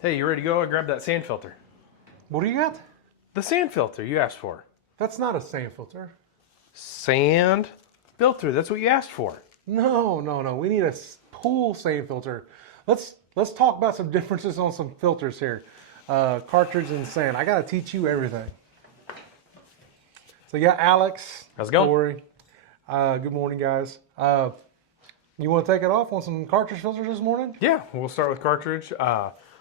Hey, you ready to go? I grabbed that sand filter. What do you got? The sand filter you asked for. That's not a sand filter. Sand filter, that's what you asked for. No. We need a pool sand filter. Let's talk about some differences on some filters here. Cartridge and sand. I gotta teach you everything. So you got Alex. How's it going? Corey. Good morning, guys. You want to take it off on some cartridge filters this morning? Yeah, we'll start with cartridge.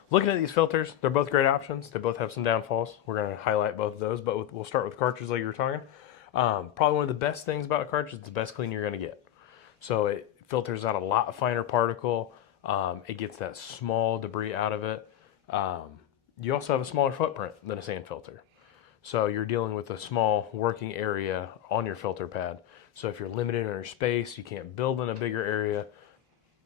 Looking at these filters, they're both great options. They both have some downfalls. We're going to highlight both of those, but we'll start with cartridge like you were talking. Probably one of the best things about a cartridge, it's the best clean you're going to get. So it filters out a lot finer particle. It gets that small debris out of it. You also have a smaller footprint than a sand filter. So you're dealing with a small working area on your filter pad. So if you're limited in your space, you can't build in a bigger area,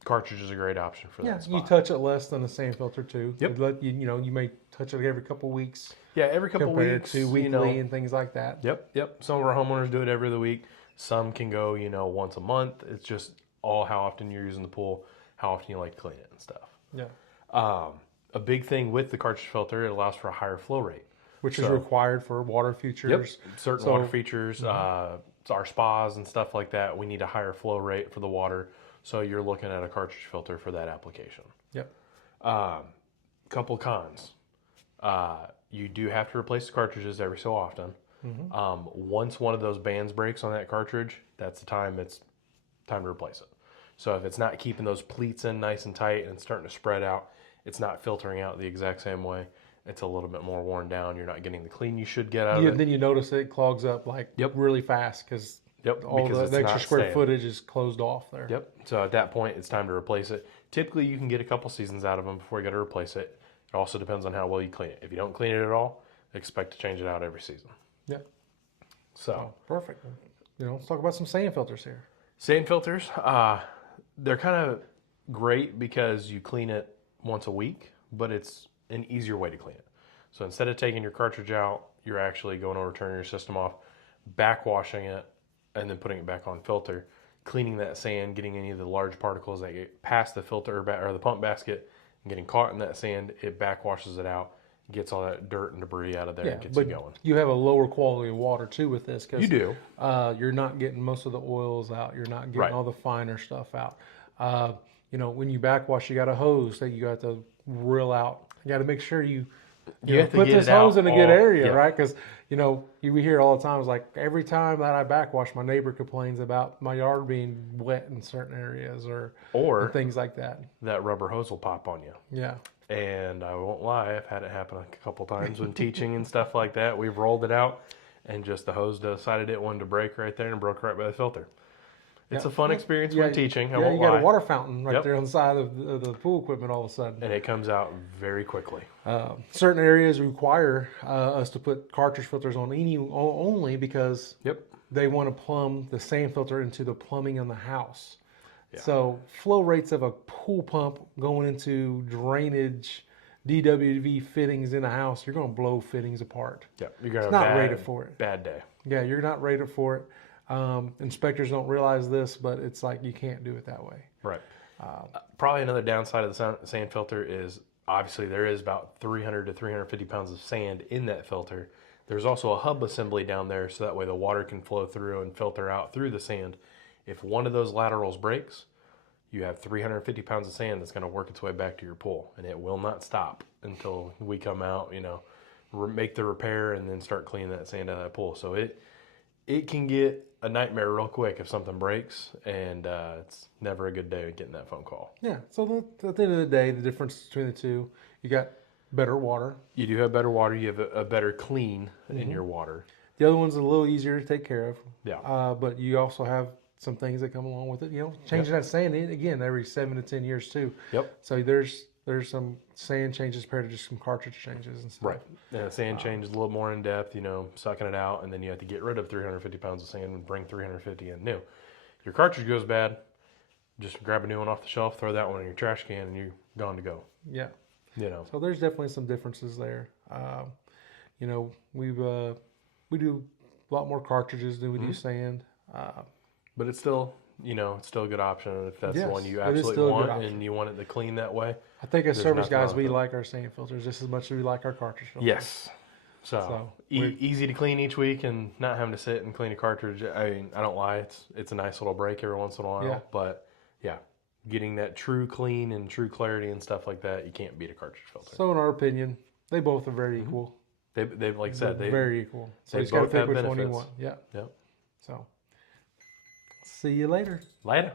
cartridge is a great option for that spot. You touch it less than a sand filter too. Yep. You may touch it every couple weeks. Yeah, every couple weeks. To weekly and things like that. Yep. Some of our homeowners do it every other week. Some can go, once a month. It's just all how often you're using the pool, how often you like to clean it and stuff. Yeah. A big thing with the cartridge filter, it allows for a higher flow rate. Which is required for water features. Yep. Certain water features, our spas and stuff like that, we need a higher flow rate for the water. So you're looking at a cartridge filter for that application. Yep. Couple cons. You do have to replace the cartridges every so often. Once one of those bands breaks on that cartridge, that's the time it's time to replace it. So if it's not keeping those pleats in nice and tight and it's starting to spread out, it's not filtering out the exact same way. It's a little bit more worn down. You're not getting the clean you should get out of it. Then you notice it clogs up really fast because all the extra square footage is closed off there. Yep. So at that point, it's time to replace it. Typically, you can get a couple seasons out of them before you got to replace it. It also depends on how well you clean it. If you don't clean it at all, expect to change it out every season. Yeah. So perfect. Let's talk about some sand filters here. Sand filters, they're kind of great because you clean it once a week, but it's an easier way to clean it. So instead of taking your cartridge out, you're actually going over, turning your system off, backwashing it, and then putting it back on filter, cleaning that sand, getting any of the large particles that get past the filter or the pump basket and getting caught in that sand, it backwashes it out, gets all that dirt and debris out of there and gets you going. You have a lower quality of water too with this. You do. You're not getting most of the oils out. You're not getting all the finer stuff out. When you backwash, you got a hose that you got to reel out. You got to make sure you put this hose in a good area, right? Because you hear all the time, it's like every time that I backwash, my neighbor complains about my yard being wet in certain areas or things like that. That rubber hose will pop on you. Yeah. And I won't lie, I've had it happen a couple times when teaching and stuff like that. We've rolled it out and just the hose decided it wanted to break right there and broke right by the filter. It's a fun experience when teaching. I won't lie. You got a water fountain right there on the side of the pool equipment all of a sudden. And it comes out very quickly. Certain areas require us to put cartridge filters on only because they want to plumb the sand filter into the plumbing in the house. Yeah. So flow rates of a pool pump going into drainage, DWV fittings in a house, you're going to blow fittings apart. Yeah, you're not rated for it. Bad day. Yeah, you're not rated for it. Inspectors don't realize this, but it's like you can't do it that way. Right. Probably another downside of the sand filter is obviously there is about 300 to 350 pounds of sand in that filter. There's also a hub assembly down there so that way the water can flow through and filter out through the sand. If one of those laterals breaks, you have 350 pounds of sand that's going to work its way back to your pool, and it will not stop until we come out, make the repair and then start cleaning that sand out of that pool. So it can get a nightmare real quick if something breaks, and it's never a good day getting that phone call. Yeah, so at the end of the day, the difference between the two, you got better water. You do have better water. You have a better clean in your water. The other one's a little easier to take care of. Yeah. But you also have some things that come along with it. Changing that sand in, again, every 7 to 10 years too. Yep. So there's some sand changes compared to just some cartridge changes and stuff. Right. Yeah, sand change is a little more in depth, sucking it out, and then you have to get rid of 350 pounds of sand and bring 350 in new. Your cartridge goes bad, just grab a new one off the shelf, throw that one in your trash can, and you're gone to go. Yeah. So there's definitely some differences there. We do a lot more cartridges than we do sand. But it's still you know, it's still a good option if that's the Yes, one you it is absolutely still a good want option. and you want it to clean that way. I think as There's service nothing wrong guys, with we it. like our sand filters just as much as we like our cartridge filters. Yes. So easy to clean each week and not having to sit and clean a cartridge. I mean, I don't lie. It's a nice little break every once in a while. Yeah. But yeah, getting that true clean and true clarity and stuff like that, you can't beat a cartridge filter. So in our opinion, they both are very equal. They've like I said, They're very equal. So they you just got to both pick have which one you benefits. want. Yeah. Yep. So see you later. Later.